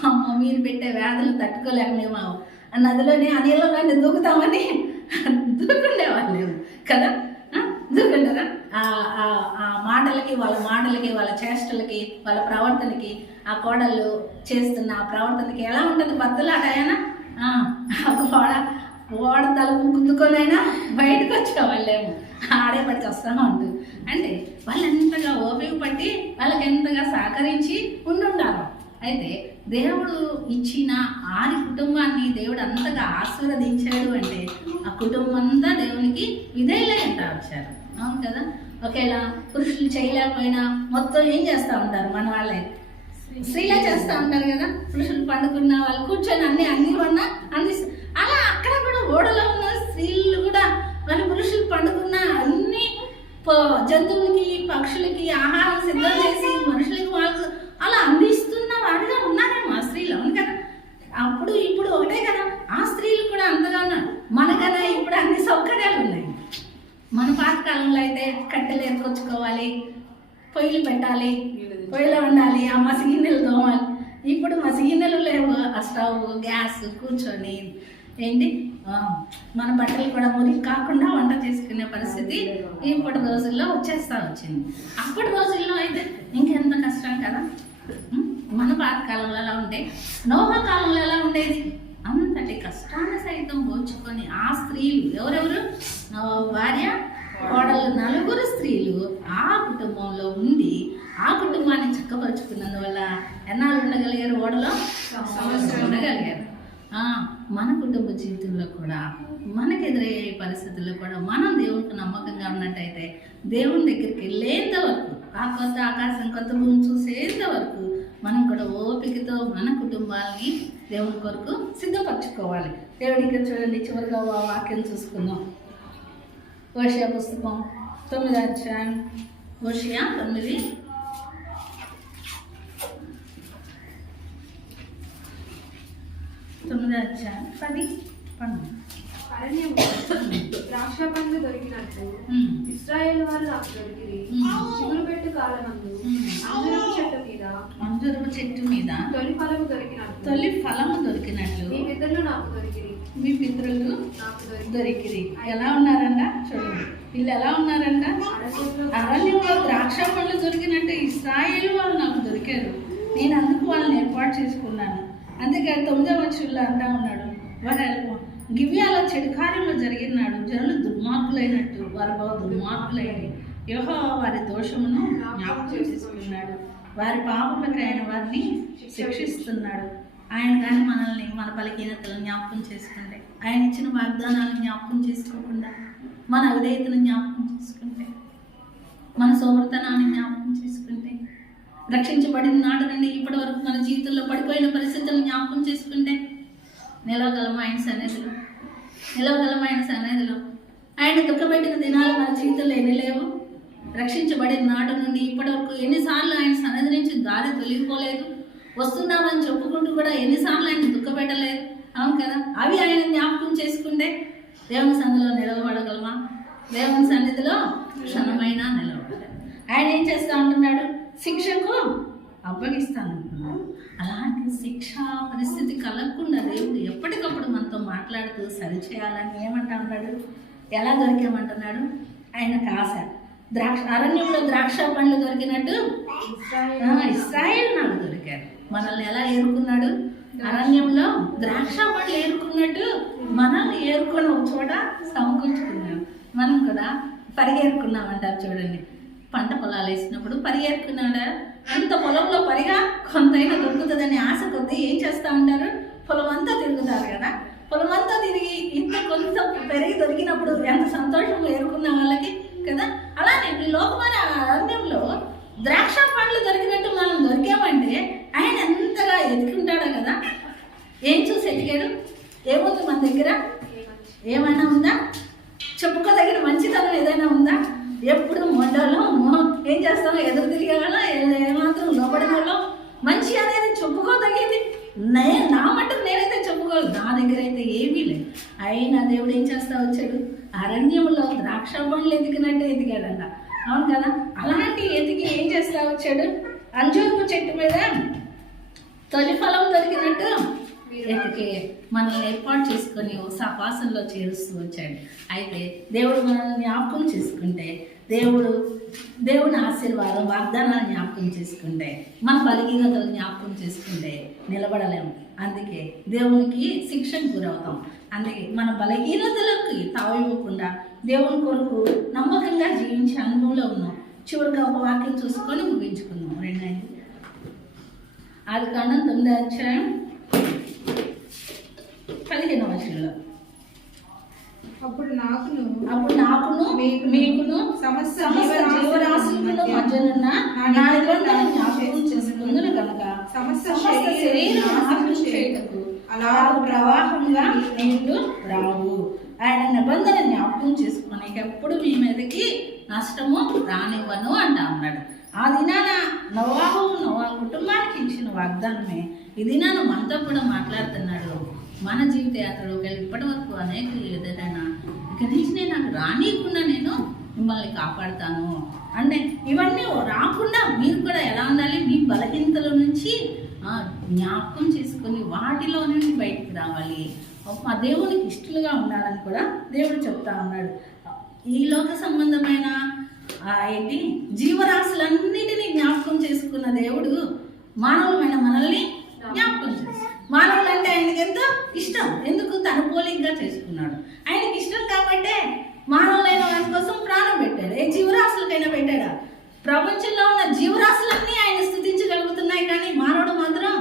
అమ్మ, మీరు పెట్టే వ్యాధులు తట్టుకోలేక మేము నదిలోని ఆ నీళ్ళలోనే దూకుతామని దూకుండేవాళ్ళు కదా. దూకుంటారా? ఆ మాటలకి, వాళ్ళ చేష్టలకి, వాళ్ళ ప్రవర్తనకి, ఆ కోడళ్ళు చేస్తున్న ఆ ప్రవర్తనకి ఎలా ఉంటుంది? బద్దలాటైనా ఓడ తలుపు గుద్దుకొనైనా బయటకు వచ్చేవాళ్ళేమో, ఆడే పట్టి వస్తూ ఉంటుంది. అంటే వాళ్ళు ఎంతగా ఓపిక పట్టి వాళ్ళకి ఎంతగా సహకరించి ఉండుండాలి. అయితే దేవుడు ఇచ్చిన ఆది కుటుంబాన్ని దేవుడు అంతగా ఆశీర్వదించాడు అంటే ఆ కుటుంబం అంతా దేవునికి విధేయులై వచ్చారు. అవును కదా. ఒకేలా పురుషులు చేయలేకపోయినా మొత్తం ఏం చేస్తూ ఉంటారు మన వాళ్ళే, స్త్రీలే చేస్తూ ఉంటారు కదా. పురుషులు పండుకున్న వాళ్ళు కూర్చొని అన్ని అలా అక్కడ కూడా ఓడలో ఉన్న స్త్రీలు కూడా వాళ్ళు పురుషులు పండుకున్న అన్ని జంతువులకి పక్షులకి ఆహారం సిద్ధం చేసి మనుషులకి వాళ్ళకు అలా అందిస్తున్న వాడిగా ఉన్నారేమో ఆ స్త్రీలు. అవును కదా. అప్పుడు ఇప్పుడు ఒకటే కదా, ఆ స్త్రీలు కూడా అంతగా ఉన్నారు. మనకన్నా ఇప్పుడు అన్ని సౌకర్యాలు ఉన్నాయి. మన పాతకాలంలో అయితే కట్టెలు ఏరుకొచ్చుకోవాలి, పొయ్యిలు పెట్టాలి, పొయ్యిలో ఉండాలి, ఆ మసిగిన్నెలు తోమాలి. ఇప్పుడు మసిగిన్నెలు లేవు, ఆ స్టవ్ గ్యాస్ కూర్చొని ఏంటి మన బట్టలు కూడా మురికి కాకుండా వంట చేసుకునే పరిస్థితి ఇప్పటి రోజుల్లో వచ్చింది. అప్పటి రోజుల్లో అయితే ఇంకెంత కష్టం కదా. మన పాతకాలంలో ఎలా ఉంటే నోహా కాలంలో ఎలా ఉండేది, అంతటి కష్టాన్ని సైతం పోల్చుకొని ఆ స్త్రీలు ఎవరెవరు, భార్య కోడలు, నలుగురు స్త్రీలు ఆ కుటుంబంలో ఉండి ఆ కుటుంబాన్ని చక్కపరుచుకున్నందువల్ల ఎన్నాళ్ళు ఉండగలిగారు, ఓడలో ఉండగలిగారు. మన కుటుంబ జీవితంలో కూడా మనకు ఎదురయ్యే పరిస్థితుల్లో కూడా మనం దేవునికి నమ్మకంగా ఉన్నట్టయితే దేవుని దగ్గరికి వెళ్ళేంత వరకు, ఆ కొత్త ఆకాశం కొత్త భూమి చూసేంత వరకు మనం కూడా ఓపికతో మన కుటుంబాలని దేవుని కొరకు సిద్ధపరచుకోవాలి. దేవుడికి చూడండి, చివరిగా వాక్యం చూసుకుందాం. హోషేయ పుస్తకం 9వ అధ్యాయం, హోషేయ 9 10:12. ద్రాక్ష పండ్లు దొరికినట్టు ఇశ్రాయేలు వారు నాకు దొరికిరి. చిగురు పెట్టు కాలమందు అంజూరపు చెట్టు మీద తొలి ఫలము దొరికినట్లు మీ పితరులు నాకు దొరికిరి. ఎలా ఉన్నారంట చూడండి, వీళ్ళు ఎలా ఉన్నారంట, అరణ్యంలో ద్రాక్ష పండ్లు దొరికినట్టు ఇశ్రాయేలు వాళ్ళు నాకు దొరికారు, నేను అందుకు వాళ్ళని ఏర్పాటు చేసుకున్నాను. అందుకని 9వ వచనంలో అంటా ఉన్నాడు, వారు గిబియాలో చెడు కార్యంలో జరిగినాడు, జనులు దుర్మార్గులైనట్టు వారు బహు దుర్మార్గులైన యెహోవా వారి దోషమును జ్ఞాపకం చేసుకున్నాడు, వారి పాపములకు ఆయన వారిని శిక్షిస్తున్నాడు. ఆయన కానీ మనల్ని మన బలహీనతలను జ్ఞాపకం చేసుకుంటే, ఆయన ఇచ్చిన వాగ్దానాలను జ్ఞాపకం చేసుకోకుండా, మన అవిధేయతను జ్ఞాపకం చేసుకుంటే, మన సోమర్తనాన్ని జ్ఞాపకం చేసుకుంటే, రక్షించబడిన నాటి నుండి ఇప్పటి వరకు మన జీవితంలో పడిపోయిన పరిస్థితులను జ్ఞాపకం చేసుకుంటే నిలవగలము ఆయన సన్నిధిలో. ఆయన దుఃఖపెట్టిన దినాలు మన జీవితంలో ఎన్ని లేవు. రక్షించబడిన నాటి నుండి ఇప్పటి వరకు ఎన్నిసార్లు ఆయన సన్నిధి నుంచి దారి తొలగిపోలేదు. వస్తున్నామని చెప్పుకుంటూ కూడా ఎన్నిసార్లు ఆయన దుఃఖపెట్టలేదు. అవును కదా. అవి ఆయన జ్ఞాపకం చేసుకుంటే దేవుని సన్నిధిలో నిలవబడగలమా? దేవుని సన్నిధిలో క్షణమైనా నిలవబడగలం. ఆయన ఏం చేస్తూ ఉంటున్నాడు, శిక్షకు అప్పగిస్తాను అంటున్నాడు. అలాంటి శిక్ష పరిస్థితి కలగకుండా దేవుడు ఎప్పటికప్పుడు మనతో మాట్లాడుతూ సరిచేయాలని ఏమంటా ఉన్నాడు, ఎలా దొరికామంటున్నాడు. ఆయనకు ఆశ, అరణ్యంలో ద్రాక్ష పండ్లు దొరికినట్టు ఇశ్రాయేలు నాకు దొరికారు. మనల్ని ఎలా ఏరుకున్నాడు, అరణ్యంలో ద్రాక్ష పండ్లు ఏరుకున్నట్టు మనల్ని ఏరుకొని ఒక చోట సమకూర్చుకున్నాడు. మనం కూడా పరిగెరుకున్నామంటారు చూడండి. పంట పొలాలు వేసినప్పుడు పరిగెత్తుకున్నాడా, అంత పొలంలో పరిగా కొంతైనా దొరుకుతుందని ఆశ కొద్దీ ఏం చేస్తూ ఉంటారు, పొలం అంతా తిరుగుతారు కదా. పొలం అంతా తిరిగి ఇంత కొంత పెరిగి దొరికినప్పుడు ఎంత సంతోషం ఏరుకున్న వాళ్ళకి కదా. అలానే ఈ లోకమైన అరణ్యంలో ద్రాక్ష పండ్లు దొరికినట్టు మనం దొరికామంటే ఆయన ఎంతగా ఎతికింటాడో కదా. ఏం చూసి ఎతికాడు, ఏముంది మన దగ్గర, ఏమైనా ఉందా, చెప్పుకోదగిన మంచితనం ఏదైనా ఉందా? ఎప్పుడు మొండలో ఏం చేస్తామో ఎదురు తిరిగే వాళ్ళం, ఏమాత్రం లోపడిన వాళ్ళం. మంచి అనేది చెప్పుకోదగేది నా మట్టుకు నేనైతే చెప్పుకోవాలి, నా దగ్గర అయితే ఏమీ లేదు. అయినా దేవుడు ఏం చేస్తా వచ్చాడు, అరణ్యంలో ద్రాక్ష పండ్లు ఎదిగినట్టు ఎదిగాడంట. అవును కదా. అలాంటి ఎదిగి ఏం చేస్తా వచ్చాడు, అంజూరపు చెట్టు మీద తొలి ఫలం దొరికినట్టు ఎతికి మనల్ని ఏర్పాటు చేసుకొని ఓ సహవాసంలో చేరుస్తూ వచ్చాడు. అయితే దేవుడు మనల్ని జ్ఞాపకం చేసుకుంటే, దేవుని ఆశీర్వాదం వాగ్దానాన్ని జ్ఞాపకం చేసుకుంటే, మన బలహీనతలు జ్ఞాపకం చేసుకుంటే నిలబడలేము. అందుకే దేవునికి శిక్షకు గురవుతాం. అందుకే మన బలహీనతలకు తావివ్వకుండా దేవుని కొరకు నమ్మకంగా జీవించే అనుభవంలో ఉన్నాం. చివరిగా ఒక వాక్యం చూసుకొని ముగించుకుందాం. 2 ఆదికాండం 9వ అధ్యాయం 15వ వచనంలో అప్పుడు నాకును మీకును సమస్త జీవరాశులను మధ్యనున్న నా నిబంధన జ్ఞాపకం చేసుకుందును కనుక సమస్త శరీరం నాశనం చేయుటకు అలాగు ప్రవాహంగా నీళ్లు రావు. ఆయన నిబంధన జ్ఞాపకం చేసుకుని ఎప్పుడు మీ మీదకి నష్టము రానివ్వను అంటా ఉన్నాడు. ఆ దినాన నోవా కుటుంబానికి ఇచ్చిన వాగ్దానమే ఈ దినాన మనతో కూడా మాట్లాడుతున్నాడు. మన జీవిత యాత్రలోకి వెళ్ళి ఇప్పటి వరకు అనేక ఏదైనా ఇక నుంచి నేను నాకు రానియకుండా నేను మిమ్మల్ని కాపాడుతాను అంటే ఇవన్నీ రాకుండా మీరు కూడా ఎలా ఉండాలి, మీ బలహీనతల నుంచి జ్ఞాపకం చేసుకొని వాటిలో నుండి బయటికి రావాలి, మా దేవునికి ఇష్టలుగా ఉండాలని కూడా దేవుడు చెప్తా ఉన్నాడు. ఈ లోక సంబంధమైన ఏంటి జీవరాశులన్నిటినీ జ్ఞాపకం చేసుకున్న దేవుడు మానవులమైన మనల్ని జ్ఞాపకం చేస్తాడు. మానవులు అంటే ఆయనకి ఎంతో ఇష్టం. ఎందుకు? తన పోలికగా చేసుకున్నాడు. ఆయనకి ఇష్టం కాబట్టే మానవులైన వారి కోసం ప్రాణం పెట్టాడు. ఏ జీవరాశులకైనా పెట్టాడా? ప్రపంచంలో ఉన్న జీవరాశులన్నీ ఆయన స్తుతించగలుగుతున్నాయి, కానీ మానవుడు మాత్రం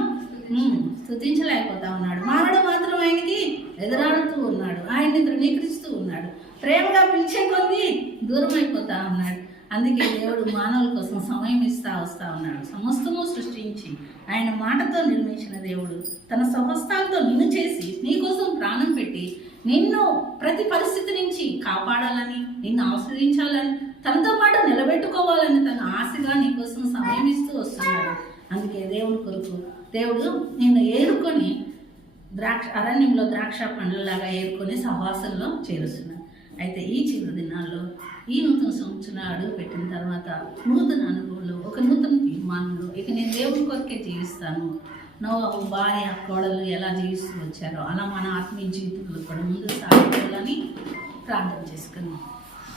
స్తుతించలేకపోతా ఉన్నాడు. మానవుడు మాత్రం ఆయనకి ఎదురాడుతూ ఉన్నాడు, ఆయన్ని తృణీకరిస్తూ ఉన్నాడు, ప్రేమగా పిలిచే కొద్దీ దూరం అయిపోతా ఉన్నాడు. అందుకే దేవుడు మానవుల కోసం సమయం ఇస్తా వస్తా ఉన్నాడు. సమస్తము సృష్టించి ఆయన మాటతో నిర్మించిన దేవుడు తన స్వహస్తాలతో నిన్ను చేసి నీకోసం ప్రాణం పెట్టి నిన్ను ప్రతి పరిస్థితి నుంచి కాపాడాలని, నిన్ను ఆస్వాదించాలని, తనతో పాటు నిలబెట్టుకోవాలని తన ఆశగా నీకోసం సమయం ఇస్తూ వస్తున్నాడు. అందుకే దేవుని కొరకు దేవుడు నిన్ను ఏరుకొని అరణ్యంలో ద్రాక్ష పండ్లలాగా ఏరుకొని సహవాసంలో చేరుస్తున్నాడు. అయితే ఈ చివరి దినాల్లో ఈ నూతన సంవత్సరం అడుగు పెట్టిన తర్వాత నూతన అనుభవంలో ఒక నూతన తీర్మానంలో ఇక నేను దేవుని కొరకే జీవిస్తాను. నోవహు భార్య కోడలు ఎలా జీవిస్తూ వచ్చారో అలా మన ఆత్మీయ జీవితంలో కూడా ముందుకు సాగాలని ప్రార్థన చేసుకున్నాం.